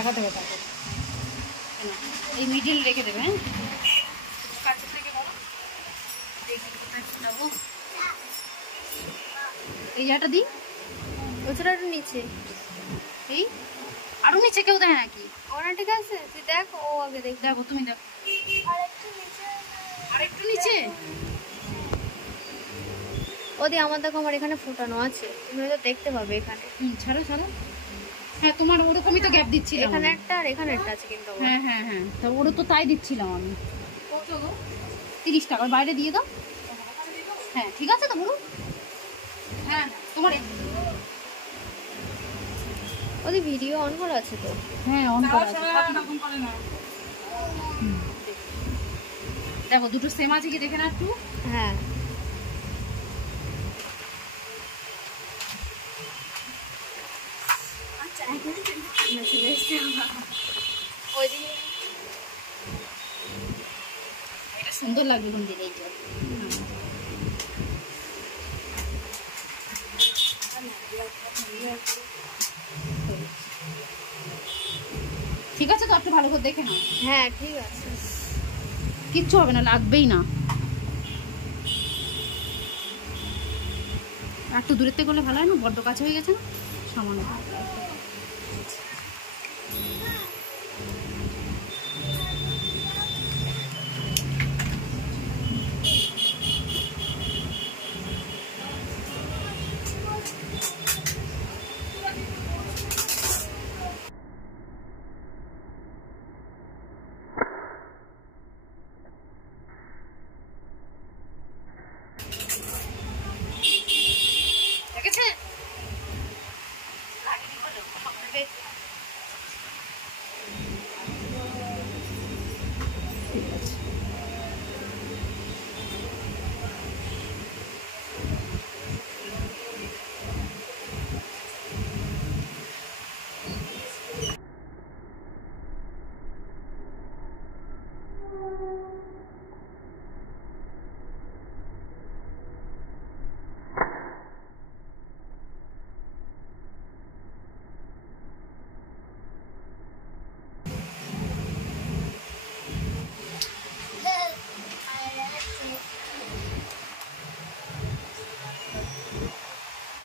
দেখাতে হবে তাকে। এই মিডিল রেখে দেবে। হ্যাঁ কাছে থেকে বলো দেখি কোথায় যাবো। এই জায়গাটা দিই, ওছাড়া একটু নিচে, এই আরো নিচে কেউ দেয় নাকি? ওরা ঠিক আছে, তুই দেখ, ও আগে দেখ। দেখো তুমি দেখো আরেকটু নিচে। ওদি আমার দেখো, আমার এখানে ফোটানো আছে, তুমি হয়তো দেখতে পাবে এখানে। ছাড়ো ছাড়ো। হ্যাঁ তোমার ওরকমই তো গ্যাপ দিচ্ছিলাম এখানে একটা আর এখানে একটা আছে কিন্তু। হ্যাঁ হ্যাঁ হ্যাঁ, তা ওরও তো তাই দিচ্ছিলাম আমি। 30 টাকা বাইরে দিয়ে দাও। হ্যাঁ ঠিক আছে তো বলুন। হ্যাঁ তোমার ওদি ভিডিও অন করা আছে তো? হ্যাঁ অন করা আছে। দেখো দুটো সেম আছে কি দেখে না একটু। হ্যাঁ এটা সুন্দর লাগবে কোন দিন এইটা। ঠিক আছে তো একটু ভালো করে দেখে নাও। হ্যাঁ ঠিক আছে, কিচ্ছু হবে না, লাগবেই না। একটু দূরের থেকে করলে ভালো হয় না? বড্ড কাছে হয়ে গেছে না, সামান্য।